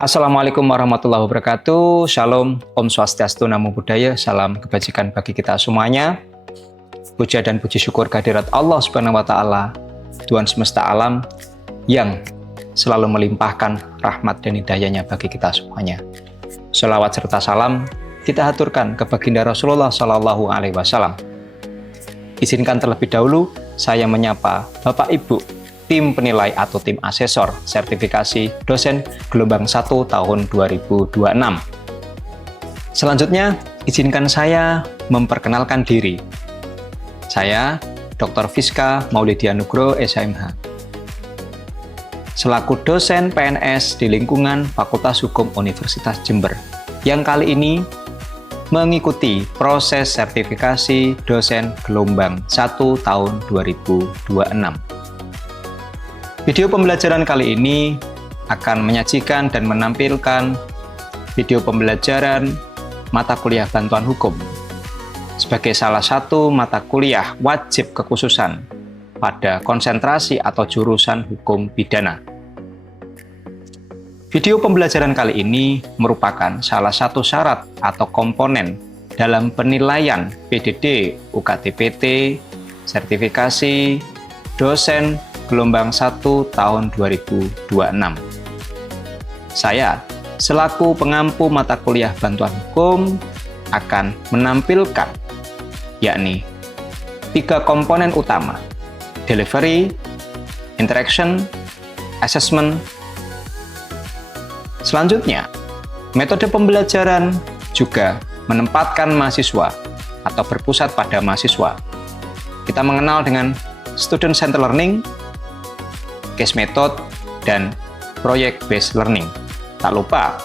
Assalamualaikum warahmatullahi wabarakatuh. Shalom, Om Swastiastu, Namo Buddhaya, salam kebajikan bagi kita semuanya. Puja dan puji syukur kehadirat Allah Subhanahu wa Ta'ala, Tuhan semesta alam yang selalu melimpahkan rahmat dan hidayahnya bagi kita semuanya. Sholawat serta salam kita haturkan ke baginda Rasulullah Shallallahu Alaihi Wasallam. Izinkan terlebih dahulu saya menyapa Bapak Ibu tim penilai atau tim asesor sertifikasi dosen gelombang 1 tahun 2026. Selanjutnya, izinkan saya memperkenalkan diri. Saya Dr. Fiska Maulidia Nugroho, SHMH. Selaku dosen PNS di lingkungan Fakultas Hukum Universitas Jember, yang kali ini mengikuti proses sertifikasi dosen gelombang 1 tahun 2026. Video pembelajaran kali ini akan menyajikan dan menampilkan video pembelajaran mata kuliah bantuan hukum sebagai salah satu mata kuliah wajib kekhususan pada konsentrasi atau jurusan hukum pidana. Video pembelajaran kali ini merupakan salah satu syarat atau komponen dalam penilaian PDD UKT-PT sertifikasi dosen gelombang 1 tahun 2026. Saya, selaku pengampu mata kuliah bantuan hukum, akan menampilkan, yakni 3 komponen utama: delivery, interaction, assessment. Selanjutnya, metode pembelajaran juga menempatkan mahasiswa atau berpusat pada mahasiswa. Kita mengenal dengan student centered learning, case method, dan project based learning. Tak lupa,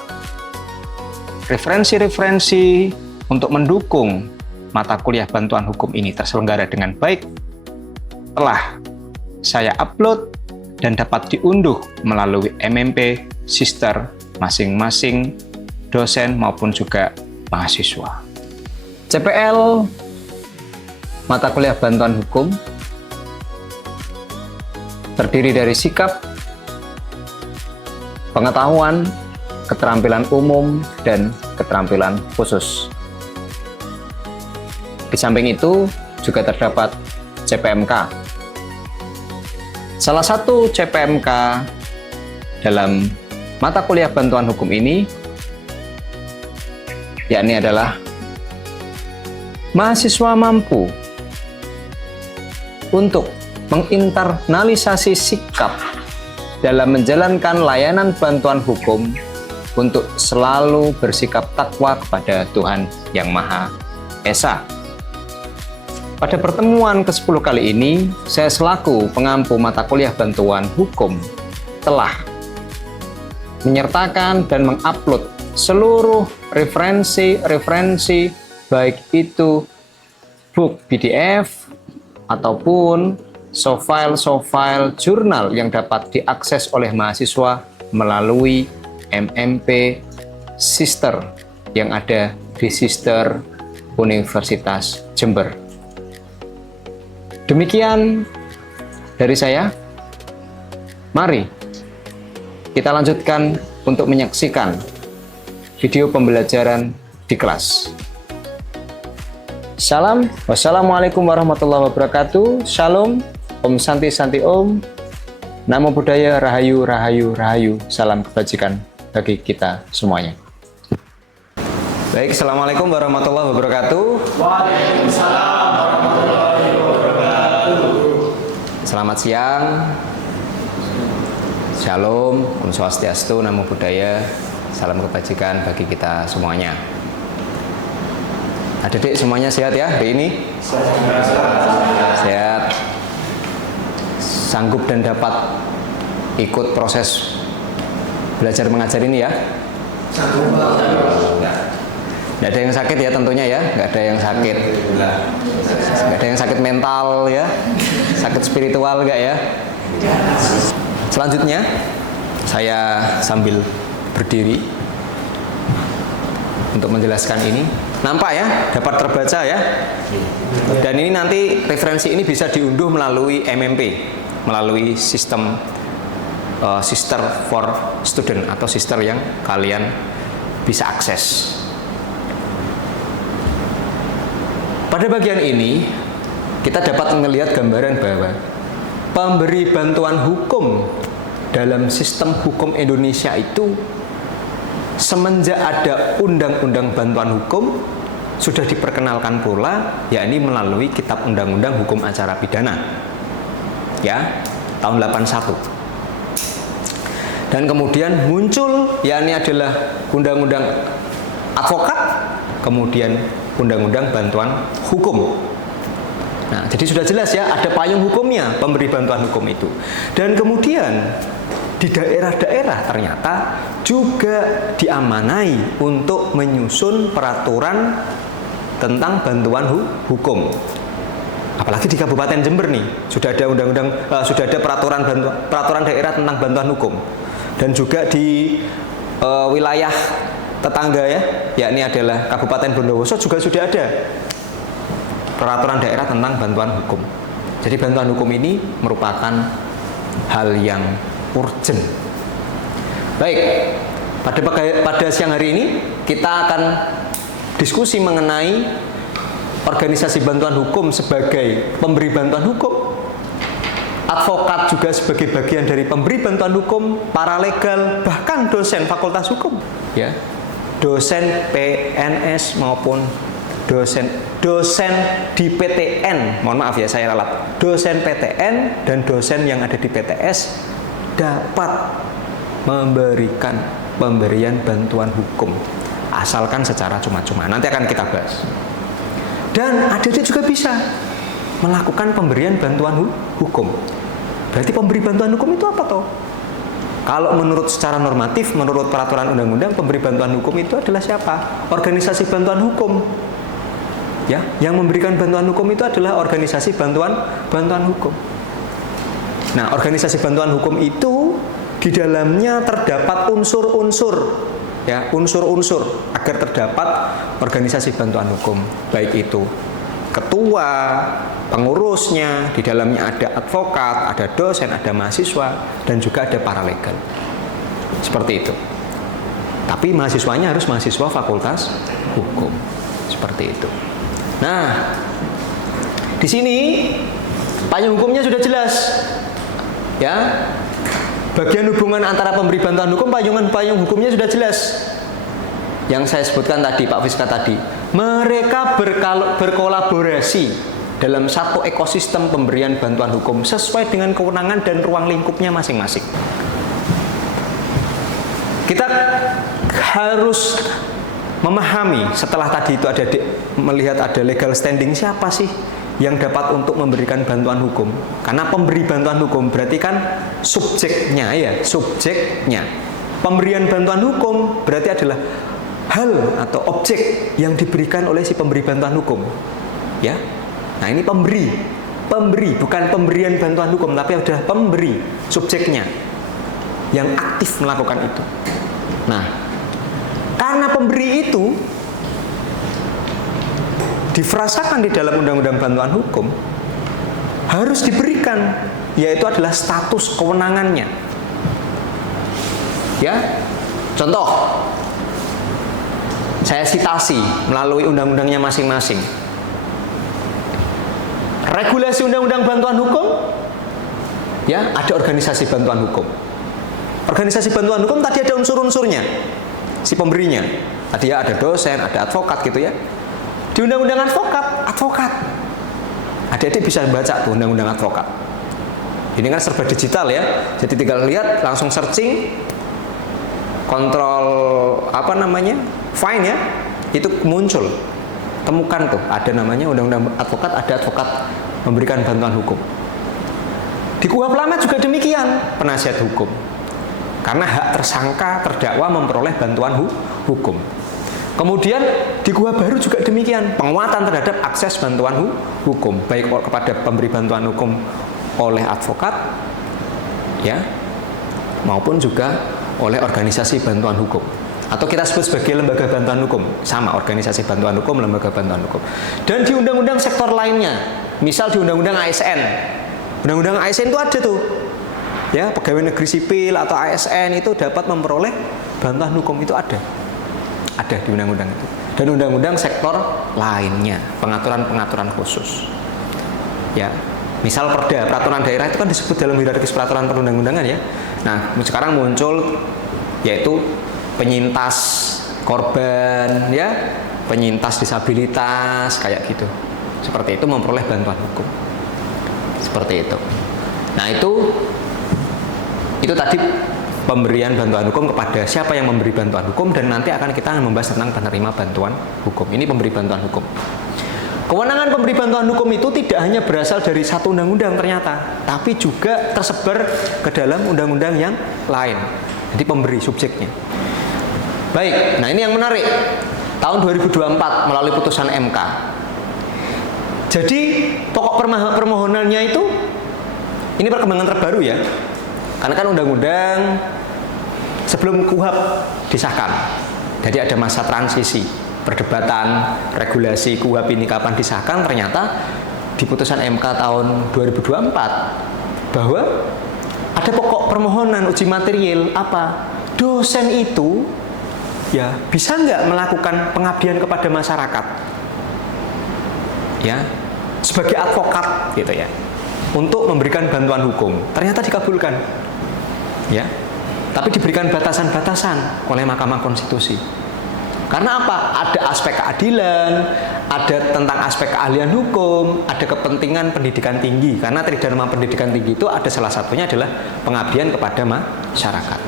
referensi-referensi untuk mendukung mata kuliah bantuan hukum ini terselenggara dengan baik telah saya upload dan dapat diunduh melalui MMP sister masing-masing dosen maupun juga mahasiswa. CPL mata kuliah bantuan hukum terdiri dari sikap, pengetahuan, keterampilan umum, dan keterampilan khusus. Di samping itu juga terdapat CPMK. Salah satu CPMK dalam mata kuliah bantuan hukum ini yakni adalah mahasiswa mampu untuk menginternalisasi sikap dalam menjalankan layanan bantuan hukum untuk selalu bersikap takwa kepada Tuhan Yang Maha Esa. Pada pertemuan ke-10 kali ini, saya selaku pengampu mata kuliah bantuan hukum telah menyertakan dan mengupload seluruh referensi baik itu book PDF ataupun soft-file jurnal yang dapat diakses oleh mahasiswa melalui MMP Sister yang ada di Sister Universitas Jember. Demikian dari saya. Mari kita lanjutkan untuk menyaksikan video pembelajaran di kelas. Salam, wassalamualaikum warahmatullahi wabarakatuh. Shalom, Om Santi Santi Om, Namo Buddhaya, Rahayu Rahayu Rahayu, salam kebajikan bagi kita semuanya. Baik, Assalamualaikum warahmatullahi wabarakatuh. Waalaikumsalam warahmatullahi wabarakatuh. Selamat siang. Shalom, Om Swastiastu, Namo Buddhaya, salam kebajikan bagi kita semuanya. Adik-adik semuanya sehat ya hari ini? Sehat. Sanggup dan dapat ikut proses belajar mengajar ini ya? Nggak ada yang sakit ya tentunya ya? Nggak ada yang sakit. Nggak ada yang sakit mental ya? Sakit spiritual nggak ya? Selanjutnya, saya sambil berdiri untuk menjelaskan ini. Nampak ya? Dapat terbaca ya? Dan ini nanti referensi ini bisa diunduh melalui MMP, melalui sistem sister for student atau sister yang kalian bisa akses. Pada bagian ini kita dapat melihat gambaran bahwa pemberi bantuan hukum dalam sistem hukum Indonesia itu semenjak ada Undang-Undang Bantuan Hukum sudah diperkenalkan pula, yakni melalui Kitab Undang-Undang Hukum Acara Pidana, ya, tahun 81. Dan kemudian muncul, yakni adalah Undang-Undang Advokat, kemudian Undang-Undang Bantuan Hukum. Nah, jadi sudah jelas ya, ada payung hukumnya pemberi bantuan hukum itu. Dan kemudian di daerah-daerah ternyata juga diamanai untuk menyusun peraturan tentang bantuan hukum. Apalagi di Kabupaten Jember nih, sudah ada sudah ada peraturan daerah tentang bantuan hukum. Dan juga di wilayah tetangga ya, yakni adalah Kabupaten Bondowoso juga sudah ada peraturan daerah tentang bantuan hukum. Jadi bantuan hukum ini merupakan hal yang urgent. Baik, pada siang hari ini kita akan diskusi mengenai organisasi bantuan hukum sebagai pemberi bantuan hukum, advokat juga sebagai bagian dari pemberi bantuan hukum, paralegal, bahkan dosen fakultas hukum, ya, dosen PNS maupun dosen di PTN, mohon maaf ya saya ralat, dosen PTN dan dosen yang ada di PTS dapat memberikan pemberian bantuan hukum asalkan secara cuma-cuma. Nanti akan kita bahas. Dan adik-adik juga bisa melakukan pemberian bantuan hukum. Berarti pemberi bantuan hukum itu apa toh? Kalau menurut secara normatif, menurut peraturan undang-undang, pemberi bantuan hukum itu adalah siapa? Organisasi bantuan hukum. Ya, yang memberikan bantuan hukum itu adalah organisasi bantuan hukum. Nah, organisasi bantuan hukum itu di dalamnya terdapat unsur-unsur, ya, unsur-unsur agar terdapat organisasi bantuan hukum, baik itu ketua, pengurusnya, di dalamnya ada advokat, ada dosen, ada mahasiswa, dan juga ada paralegal. Seperti itu. Tapi mahasiswanya harus mahasiswa fakultas hukum. Seperti itu. Nah, di sini payung hukumnya sudah jelas, ya. Bagian hubungan antara pemberi bantuan hukum, payung hukumnya sudah jelas. Yang saya sebutkan tadi, Pak Fiska tadi, mereka berkolaborasi dalam satu ekosistem pemberian bantuan hukum sesuai dengan kewenangan dan ruang lingkupnya masing-masing. Kita harus memahami setelah tadi itu melihat ada legal standing, siapa sih yang dapat untuk memberikan bantuan hukum? Karena pemberi bantuan hukum berarti kan subjeknya, ya, subjeknya. Pemberian bantuan hukum berarti adalah hal atau objek yang diberikan oleh si pemberi bantuan hukum, ya. Nah, ini pemberi bukan pemberian bantuan hukum, tapi adalah pemberi, subjeknya yang aktif melakukan itu. Nah, karena pemberi itu difrasakan di dalam Undang-Undang Bantuan Hukum harus diberikan, yaitu adalah status kewenangannya. Ya, contoh, saya sitasi melalui undang-undangnya masing-masing. Regulasi Undang-Undang Bantuan Hukum, ya, ada organisasi bantuan hukum. Organisasi bantuan hukum tadi ada unsur-unsurnya, si pemberinya. Tadi ya ada dosen, ada advokat gitu ya. Di undang-undang advokat. Adik-adik bisa baca tuh undang-undang advokat. Ini kan serba digital ya. Jadi tinggal lihat, langsung searching, kontrol find ya, itu muncul. Temukan tuh, ada namanya undang-undang advokat, ada advokat memberikan bantuan hukum. Di KUHP lama juga demikian, penasihat hukum. Karena hak tersangka terdakwa memperoleh bantuan hukum. Kemudian di KUHP baru juga demikian, penguatan terhadap akses bantuan hukum, baik kepada pemberi bantuan hukum oleh advokat, ya, maupun juga oleh organisasi bantuan hukum, atau kita sebut sebagai lembaga bantuan hukum, sama, organisasi bantuan hukum, lembaga bantuan hukum. Dan di undang-undang sektor lainnya, misal di undang-undang ASN, undang-undang ASN itu ada tuh ya pegawai negeri sipil atau ASN itu dapat memperoleh bantuan hukum itu ada di undang-undang itu dan undang-undang sektor lainnya pengaturan khusus ya misal perda peraturan daerah itu kan disebut dalam hierarkis peraturan perundang-undangan ya. Nah sekarang muncul yaitu penyintas korban ya penyintas disabilitas kayak gitu seperti itu memperoleh bantuan hukum seperti itu. Nah itu tadi pemberian bantuan hukum kepada siapa yang memberi bantuan hukum dan nanti akan kita membahas tentang penerima bantuan hukum. Ini pemberi bantuan hukum. Kewenangan pemberi bantuan hukum itu tidak hanya berasal dari satu undang-undang ternyata, tapi juga tersebar ke dalam undang-undang yang lain. Jadi pemberi subjeknya. Baik, nah ini yang menarik. Tahun 2024 melalui putusan MK. Jadi pokok permohonannya itu ini perkembangan terbaru ya. Karena kan undang-undang sebelum KUHP disahkan. Jadi ada masa transisi, perdebatan regulasi KUHP ini kapan disahkan, ternyata di putusan MK tahun 2024 bahwa ada pokok permohonan uji material apa? Dosen itu ya bisa nggak melakukan pengabdian kepada masyarakat? Ya, sebagai advokat gitu ya. Untuk memberikan bantuan hukum. Ternyata dikabulkan. Ya. Tapi diberikan batasan-batasan oleh Mahkamah Konstitusi. Karena apa? Ada aspek keadilan, ada tentang aspek keahlian hukum, ada kepentingan pendidikan tinggi. Karena tridharma pendidikan tinggi itu ada salah satunya adalah pengabdian kepada masyarakat.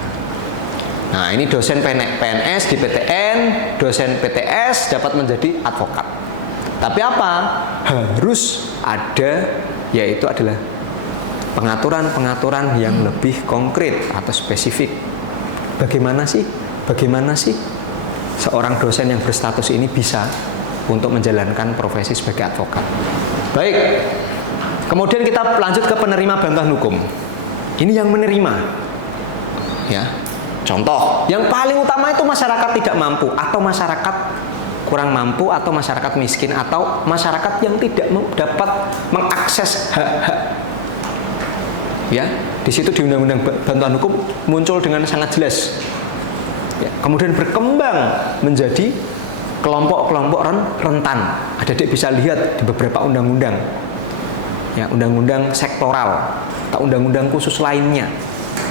Nah, ini dosen PNS di PTN, dosen PTS dapat menjadi advokat. Tapi apa? Harus ada, yaitu adalah pengaturan-pengaturan yang lebih konkret atau spesifik. Bagaimana sih seorang dosen yang berstatus ini bisa untuk menjalankan profesi sebagai advokat. Baik, kemudian kita lanjut ke penerima bantuan hukum. Ini yang menerima. Ya, contoh, yang paling utama itu masyarakat tidak mampu atau masyarakat kurang mampu atau masyarakat miskin atau masyarakat yang tidak dapat mengakses hak-hak. Ya, di situ di Undang-Undang Bantuan Hukum muncul dengan sangat jelas. Ya, kemudian berkembang menjadi kelompok-kelompok rentan. Adik-adik bisa lihat di beberapa undang-undang. Ya, undang-undang sektoral atau undang-undang khusus lainnya.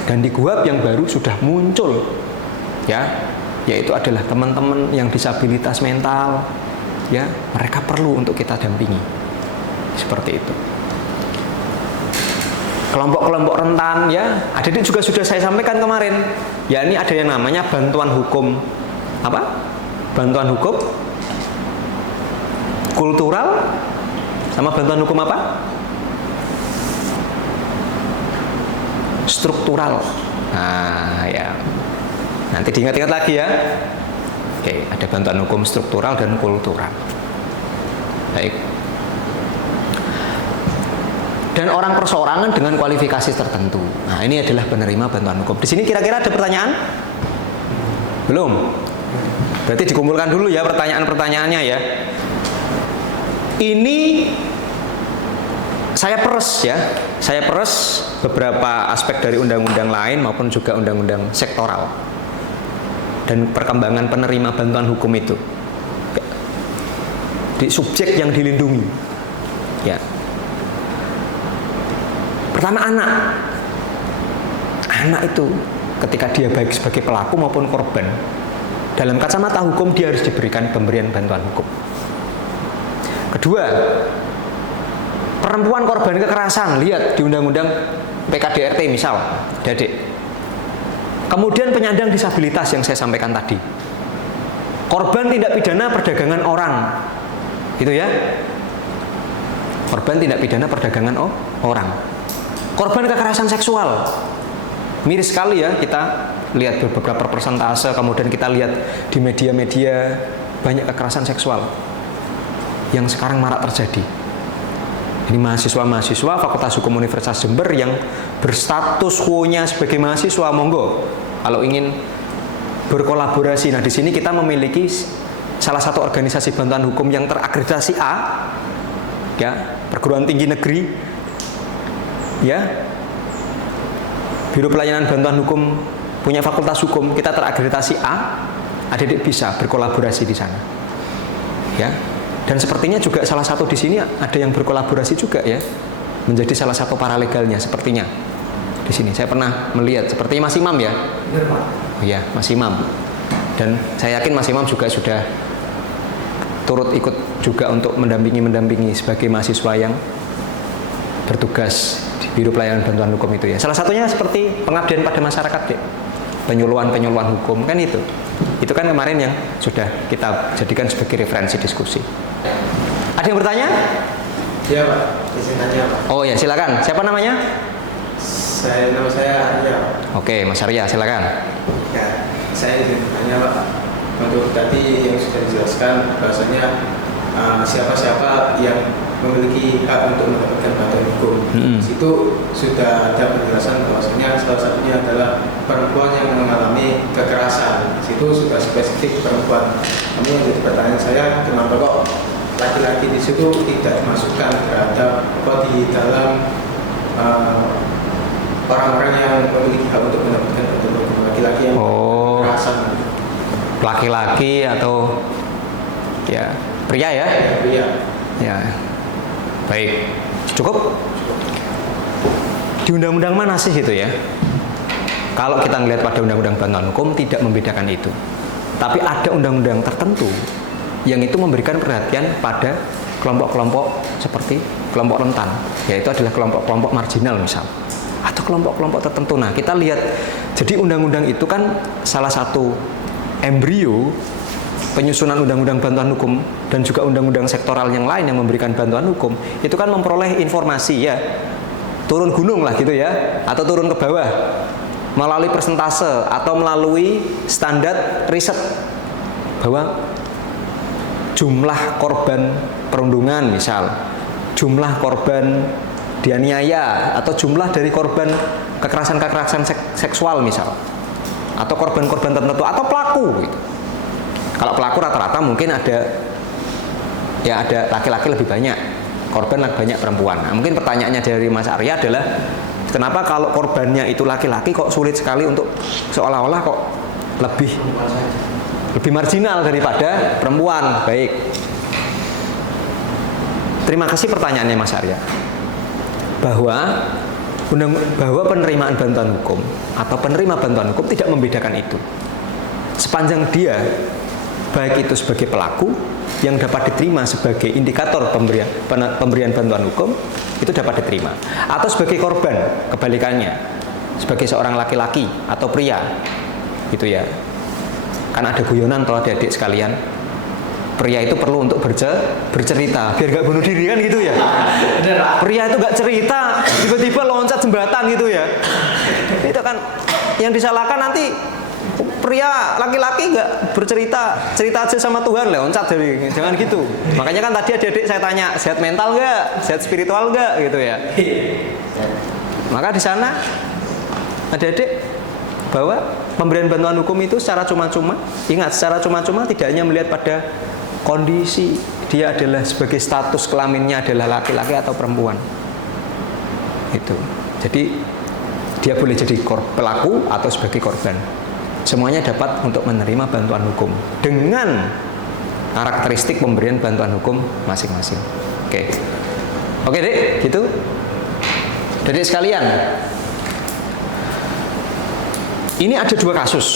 Dan di KUHP yang baru sudah muncul. Ya, yaitu adalah teman-teman yang disabilitas mental, ya mereka perlu untuk kita dampingi seperti itu. Kelompok-kelompok rentan, ya adik-adik juga sudah saya sampaikan kemarin, ya ini ada yang namanya bantuan hukum apa? Bantuan hukum kultural sama bantuan hukum apa? Struktural. Nah, ya. Nanti diingat-ingat lagi ya. Oke, ada bantuan hukum struktural dan kultural. Baik. Dan orang perseorangan dengan kualifikasi tertentu. Nah, ini adalah penerima bantuan hukum. Di sini kira-kira ada pertanyaan? Belum? Berarti dikumpulkan dulu ya pertanyaan-pertanyaannya ya. Ini saya peres beberapa aspek dari undang-undang lain maupun juga undang-undang sektoral. Dan perkembangan penerima bantuan hukum itu di subjek yang dilindungi ya. Pertama anak itu ketika dia baik sebagai pelaku maupun korban dalam kacamata hukum dia harus diberikan pemberian bantuan hukum. Kedua, perempuan korban kekerasan, lihat di undang-undang PKDRT misal, adik. Kemudian penyandang disabilitas yang saya sampaikan tadi. Korban tindak pidana perdagangan orang. Gitu ya. Korban tindak pidana perdagangan orang. Korban kekerasan seksual. Miris sekali ya kita lihat beberapa persentase, kemudian kita lihat di media-media banyak kekerasan seksual yang sekarang marak terjadi. Ini mahasiswa-mahasiswa Fakultas Hukum Universitas Jember yang berstatus quo-nya sebagai mahasiswa, monggo kalau ingin berkolaborasi. Nah, di sini kita memiliki salah satu organisasi bantuan hukum yang terakreditasi A, ya, perguruan tinggi negeri, ya, Biro Pelayanan Bantuan Hukum punya fakultas hukum, kita terakreditasi A, adik-adik bisa berkolaborasi di sana. Ya. Dan sepertinya juga salah satu di sini ada yang berkolaborasi juga ya, menjadi salah satu paralegalnya sepertinya. Di sini saya pernah melihat sepertinya Mas Imam ya. Benar, Pak. Oh ya, Mas Imam. Dan saya yakin Mas Imam juga sudah turut ikut juga untuk mendampingi sebagai mahasiswa yang bertugas di Biro Pelayanan Bantuan Hukum itu ya. Salah satunya seperti pengabdian pada masyarakat, Dek. Penyuluhan hukum kan itu. Itu kan kemarin yang sudah kita jadikan sebagai referensi diskusi. Ada yang bertanya? Iya, Pak. Izin tanya, Pak. Oh ya, silakan. Siapa namanya? Nama saya Arya. Oke, Mas Arya, silakan. Ya, saya izin bertanya, Pak. Untuk tadi yang sudah dijelaskan bahwasanya siapa-siapa yang memiliki hak untuk mendapatkan bantuan hukum. Itu sudah ada penjelasan bahwasanya salah satunya adalah perempuan yang mengalami kekerasan. Situ sudah spesifik perempuan. Namun yang jadi pertanyaan saya, kenapa kok laki-laki di situ tidak dimasukkan terhadap di dalam orang-orang yang memiliki hak untuk mendapatkan bantuan hukum, laki-laki yang kekerasan. Laki-laki atau ya pria ya? Pria. Ya. Baik. Cukup? Di undang-undang mana sih itu ya? Kalau kita melihat pada undang-undang bantuan hukum tidak membedakan itu. Tapi ada undang-undang tertentu yang itu memberikan perhatian pada kelompok-kelompok seperti kelompok rentan, yaitu adalah kelompok-kelompok marginal misal, atau kelompok-kelompok tertentu. Nah, kita lihat, jadi undang-undang itu kan salah satu embrio penyusunan undang-undang bantuan hukum dan juga undang-undang sektoral yang lain yang memberikan bantuan hukum, itu kan memperoleh informasi ya, turun gunung lah gitu ya, atau turun ke bawah melalui persentase atau melalui standar riset bahwa jumlah korban perundungan misal, jumlah korban dianiaya, atau jumlah dari korban kekerasan seksual misal, atau korban-korban tertentu, atau pelaku gitu. Kalau pelaku rata-rata mungkin ada laki-laki lebih banyak, korban lebih banyak perempuan. Nah, mungkin pertanyaannya dari Mas Arya adalah kenapa kalau korbannya itu laki-laki kok sulit sekali untuk seolah-olah kok lebih marginal daripada perempuan. Baik. Terima kasih pertanyaannya Mas Arya. Bahwa penerimaan bantuan hukum atau penerima bantuan hukum tidak membedakan itu. Sepanjang dia baik itu sebagai pelaku yang dapat diterima sebagai indikator pemberian bantuan hukum, itu dapat diterima, atau sebagai korban kebalikannya, sebagai seorang laki-laki atau pria gitu ya. Karena ada guyonan kalau adik-adik sekalian, pria itu perlu untuk bercerita biar gak bunuh diri kan gitu ya. Pria itu gak cerita tiba-tiba loncat jembatan gitu ya. Itu kan yang disalahkan nanti pria, laki-laki nggak bercerita, cerita aja sama Tuhan lah, loncat jadi, jangan gitu. Makanya kan tadi adik-adik saya tanya, sehat mental nggak, sehat spiritual nggak gitu ya. Maka di sana adik-adik bahwa pemberian bantuan hukum itu secara cuma-cuma, ingat secara cuma-cuma tidak hanya melihat pada kondisi dia adalah sebagai status kelaminnya adalah laki-laki atau perempuan. Itu. Jadi dia boleh jadi pelaku atau sebagai korban. Semuanya dapat untuk menerima bantuan hukum dengan karakteristik pemberian bantuan hukum masing-masing. Oke. Oke, Dek, gitu. Jadi sekalian, ini ada dua kasus.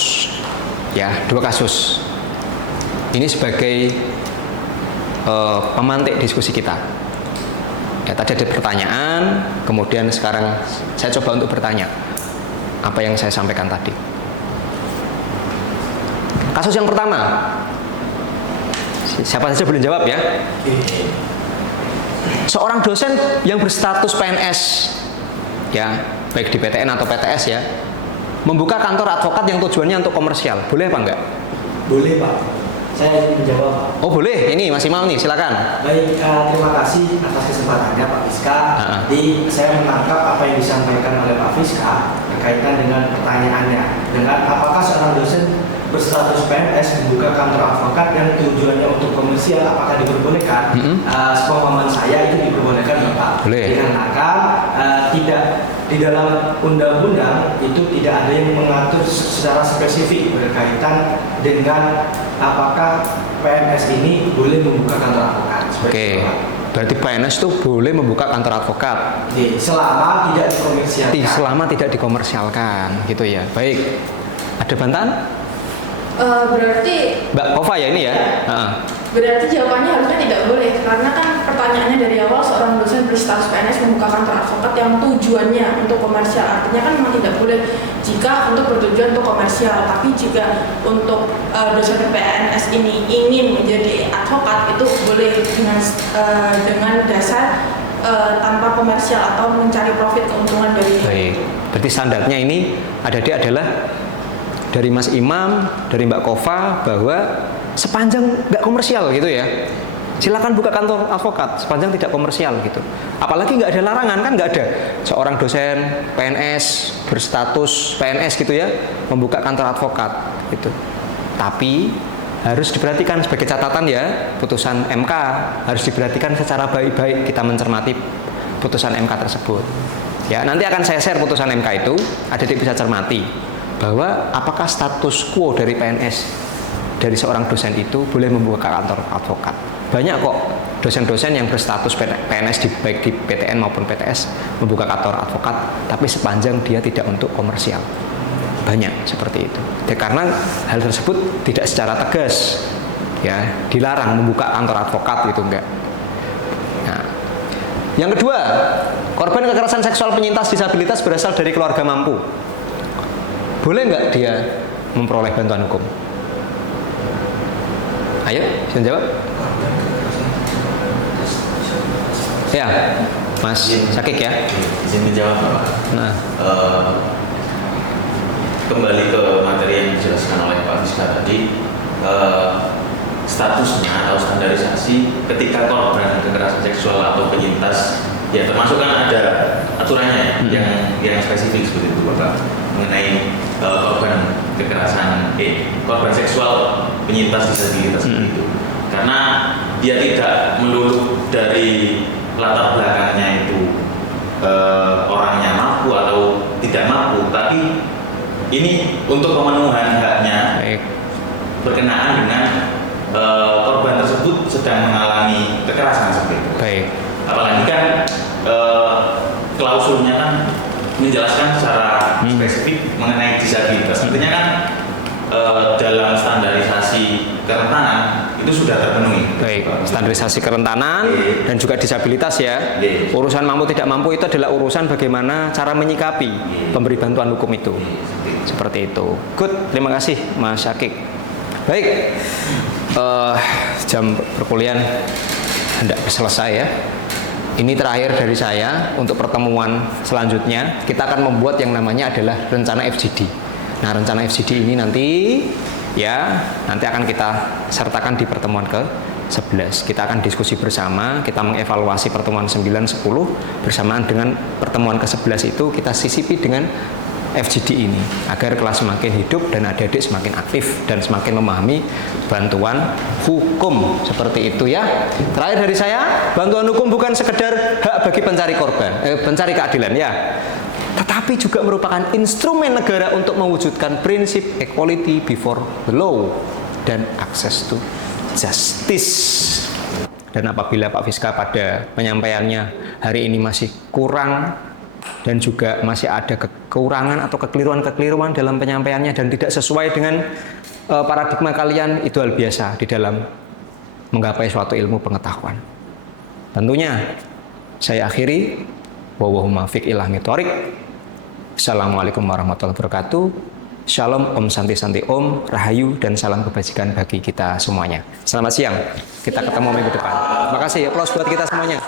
Ya, dua kasus. Ini sebagai pemantik diskusi kita. Ya, tadi ada pertanyaan, kemudian sekarang saya coba untuk bertanya apa yang saya sampaikan tadi. Kasus yang pertama, siapa saja boleh jawab ya. Seorang dosen yang berstatus PNS, ya baik di PTN atau PTS ya, membuka kantor advokat yang tujuannya untuk komersial, boleh apa enggak? Boleh Pak, saya menjawab Pak. Oh boleh, ini Mas Imam nih, silakan. Baik, terima kasih atas kesempatannya Pak Fiska. Jadi saya menangkap apa yang disampaikan oleh Pak Fiska berkaitan dengan pertanyaannya, dengan apakah seorang dosen berstatus PNS membuka kantor advokat yang tujuannya untuk komersial, apakah diperbolehkan? Sepemahaman saya itu diperbolehkan Bapak. Boleh. Dikarenakan tidak di dalam undang-undang itu tidak ada yang mengatur secara spesifik berkaitan dengan apakah PNS ini boleh membuka kantor advokat. Oke. Berarti PNS itu boleh membuka kantor advokat. Selama tidak dikomersialkan. Selama tidak dikomersialkan, gitu ya. Baik. Ada bantahan? Berarti Mbak Kova ya ini ya? berarti jawabannya harusnya tidak boleh, karena kan pertanyaannya dari awal seorang dosen berstatus PNS membuka kantor advokat yang tujuannya untuk komersial, artinya kan memang tidak boleh jika untuk bertujuan untuk komersial. Tapi jika untuk dosen PNS ini ingin menjadi advokat, itu boleh dengan dasar tanpa komersial atau mencari profit keuntungan dari. Baik. Berarti standarnya ini adalah dari Mas Imam, dari Mbak Kova, bahwa sepanjang nggak komersial gitu ya, silakan buka kantor advokat sepanjang tidak komersial gitu. Apalagi nggak ada larangan, kan nggak ada seorang dosen PNS berstatus PNS gitu ya membuka kantor advokat gitu. Tapi harus diperhatikan sebagai catatan ya, putusan MK harus diperhatikan secara baik-baik, kita mencermati putusan MK tersebut. Ya, nanti akan saya share putusan MK itu, adik-adik bisa cermati bahwa apakah status quo dari PNS dari seorang dosen itu boleh membuka kantor advokat. Banyak kok dosen-dosen yang berstatus PNS baik di PTN maupun PTS membuka kantor advokat, tapi sepanjang dia tidak untuk komersial. Banyak seperti itu. Karena hal tersebut tidak secara tegas ya dilarang membuka kantor advokat itu enggak. Nah, yang kedua, korban kekerasan seksual penyintas disabilitas berasal dari keluarga mampu. Boleh nggak dia memperoleh bantuan hukum? Ayo, bisa jawab. Ya, Mas Sakik ya. Izin dijawab Pak. Nah, kembali ke materi yang dijelaskan oleh Pak Fiska tadi, statusnya atau standarisasi ketika korban kekerasan seksual atau penyintas, ya termasuk kan ada aturannya yang spesifik seperti itu Bapak, mengenai korban kekerasan korban seksual penyintas disabilitas itu, karena dia tidak melulu dari latar belakangnya itu orangnya mampu atau tidak mampu, tapi ini untuk pemenuhan haknya berkenaan dengan korban tersebut sedang mengalami kekerasan seperti itu. baik. Apalagi kan klausulnya kan menjelaskan secara spesifik mengenai disabilitas. Artinya kan dalam standarisasi kerentanan itu sudah terpenuhi. Baik, standarisasi kerentanan dan juga disabilitas ya. Urusan mampu tidak mampu itu adalah urusan bagaimana cara menyikapi pemberi bantuan hukum itu. Seperti itu. Good, terima kasih Mas Syakik. Baik, jam perkuliahan hendak selesai ya. Ini terakhir dari saya. Untuk pertemuan selanjutnya kita akan membuat yang namanya adalah rencana FGD. Nah, rencana FGD ini nanti akan kita sertakan di pertemuan ke-11. Kita akan diskusi bersama, kita mengevaluasi pertemuan 9-10 bersamaan dengan pertemuan ke-11 itu kita sisipi dengan FGD ini agar kelas semakin hidup dan adik-adik semakin aktif dan semakin memahami bantuan hukum seperti itu ya. Terakhir dari saya, bantuan hukum bukan sekedar hak bagi pencari keadilan ya, tetapi juga merupakan instrumen negara untuk mewujudkan prinsip equality before the law dan access to justice. Dan apabila Pak Fiska pada penyampaiannya hari ini masih kurang dan juga masih ada kekurangan atau kekeliruan-kekeliruan dalam penyampaiannya dan tidak sesuai dengan paradigma kalian, itu hal biasa di dalam menggapai suatu ilmu pengetahuan. Tentunya saya akhiri, wallahumma fiq ila mithoriq. Assalamualaikum warahmatullahi wabarakatuh. Shalom, Om Santi Santi Om, Rahayu, dan salam kebajikan bagi kita semuanya. Selamat siang, kita ketemu minggu depan. Terima kasih, aplaus buat kita semuanya.